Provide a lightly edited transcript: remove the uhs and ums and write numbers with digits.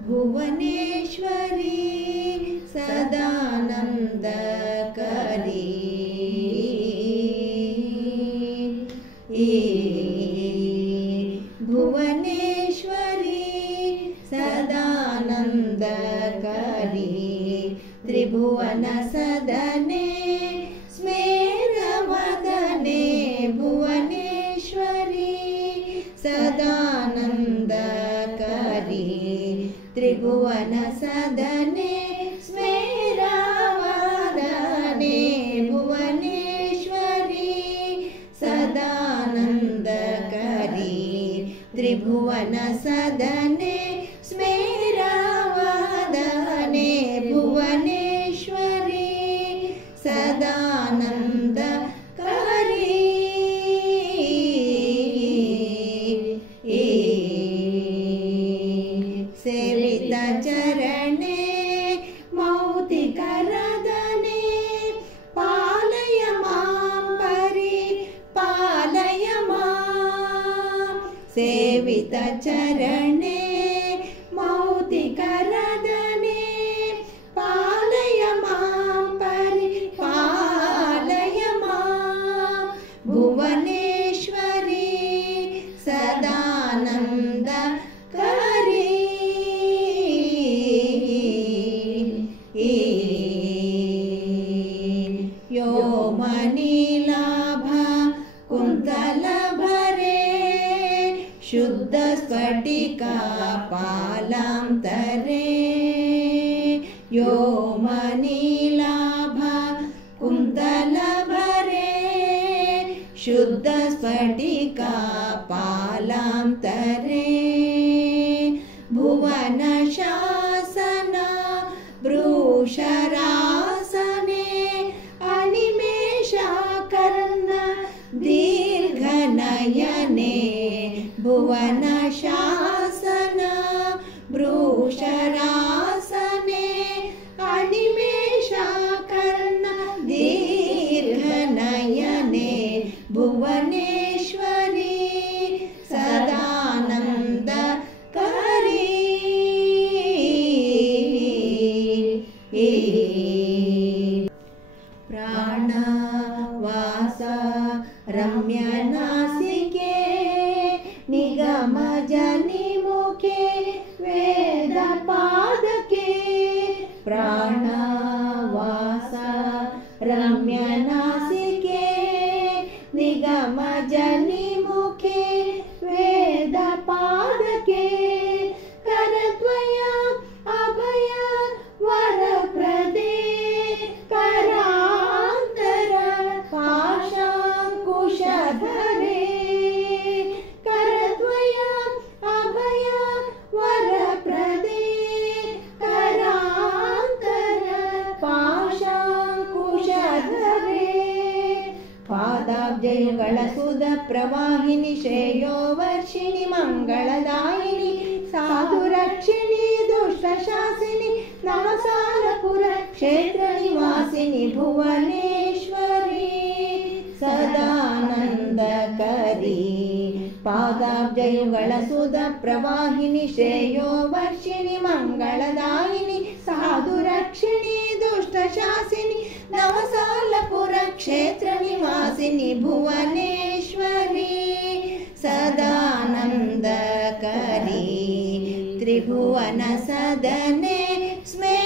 ಭುವನೇಶ್ವರಿ ಸದಾನಂದಕರಿ ಭುವನೇಶ್ವರಿ ಸದಾನಂದಕರಿ ತ್ರಿಭುವನ ಸದನೆ ಸ್ಮೇರವದನೆ ಭುವನೇಶ್ವರಿ ಸದಾನಂದಕರಿ ತ್ರಿಭುವನ ಸದನೆ ಸ್ಮೇರವದನೆ ಭುವನೇಶ್ವರಿ ಸದಾನಂದಕರಿ ತ್ರಿಭುವನ ಸದನೆ ಸ್ಮೇರವದನೆ ಭುವನೇಶ್ವರಿ ಸದಾನಂದಕರಿ ಸೇವಿತ ಚರಣೆ ಮೌಕ್ತಿಕರದನೆ ಪಾಲಯ ಮಾಂ ಪರಿ ಪಾಲಯ ಮಾಂ ಸೇವಿತ ಚರಣೆ ಮೌಕ್ತಿಕರದನೆ ಪಾಲಯ ಮಾಂ ಪರಿ ಪಾಲಯ ಮಾಂ ಭುವನೇಶ್ವರಿ ಸದಾನಂದಕರಿ ಯೋಮನೀಲಾಭ ಕುಂತಲಭರೆ ಶುದ್ಧ ಸ್ಫಟಿಕಾ ಪಾಲಾಂತರೆ ಯೋಮನೀಲಾಭ ಕುಂತಲಭರೆ ಶುದ್ಧ ಸ್ಫಟಿಕಾ ಪಾಲಾಂತರೆ ಭುವನ ಶಾಸನ ಭ್ರೂಷರಾಸನೆ ಅನಿಮೇಷಾಕರ್ಣ ದೀರ್ಘನಯನೆ ಭುವನ ಶಾಸನ ಭ್ರೂಷರಾಸನೆ ಅನಿಮೇಷಾಕರ್ಣ ದೀರ್ಘನಯನೆ ಭುವನೇಶ್ವರಿ ಸದಾನಂದಕರಿ ಪ್ರಾಣವಾಸ ರಮ್ಯನಾಸಿಕೆ ನಿಗಮ ಜನಿಮುಖೆ ವೇದ ಪಾದಕೆ ಪ್ರಾಣವಾಸ ರಮ್ಯನಾಸಿಕೆ ನಿಗಮ ಜನಿಮುಖೆ ವೇದ ಪಾದಕೆ ಕರದ್ವಯ ಅಭಯ ವರಪ್ರದೇ ಕರಾಂತರ ಪಾಶಾಂಕುಶಧರೆ ಕರದ್ವಯ ಅಭಯ ವರಪ್ರದೇ ಕರಾಂತರ ಪಾಶಾಂಕುಶಧರೆ ಪಾದಾಬ್ಜಯುಗಳ ಸುಧ ಪ್ರವಾಹಿನಿ ಶ್ರೇಯೋ ವರ್ಷಿಣಿ ಮಂಗಳದಾಯಿನಿ ಸಾಧು ರಕ್ಷಿಣಿ ದುಷ್ಟ ಶಾಸಿನಿ ನವಸಾರಪುರ ಕ್ಷೇತ್ರ ನಿವಾಸಿನಿ ಭುವನೇಶ್ವರಿ ಸದಾನಂದಕರಿ ಪಾದಾಬ್ಜಯುಗಳ ಸುಧ ಪ್ರವಾಹಿನಿ ಶ್ರೇಯೋ ವರ್ಷಿಣಿ ಮಂಗಳದಾಯಿನಿ ಸಾಧು ರಕ್ಷಿಣಿ ದುಷ್ಟ ಶಾಸಿನಿ ನವಸಾಲಪುರ ಕ್ಷೇತ್ರ ನಿವಾಸಿನಿ ಭುವನೇಶ್ವರಿ ಸದಾನಂದಕರಿ ತ್ರಿಭುವನ ಸದನೆ ಸ್ಮೇ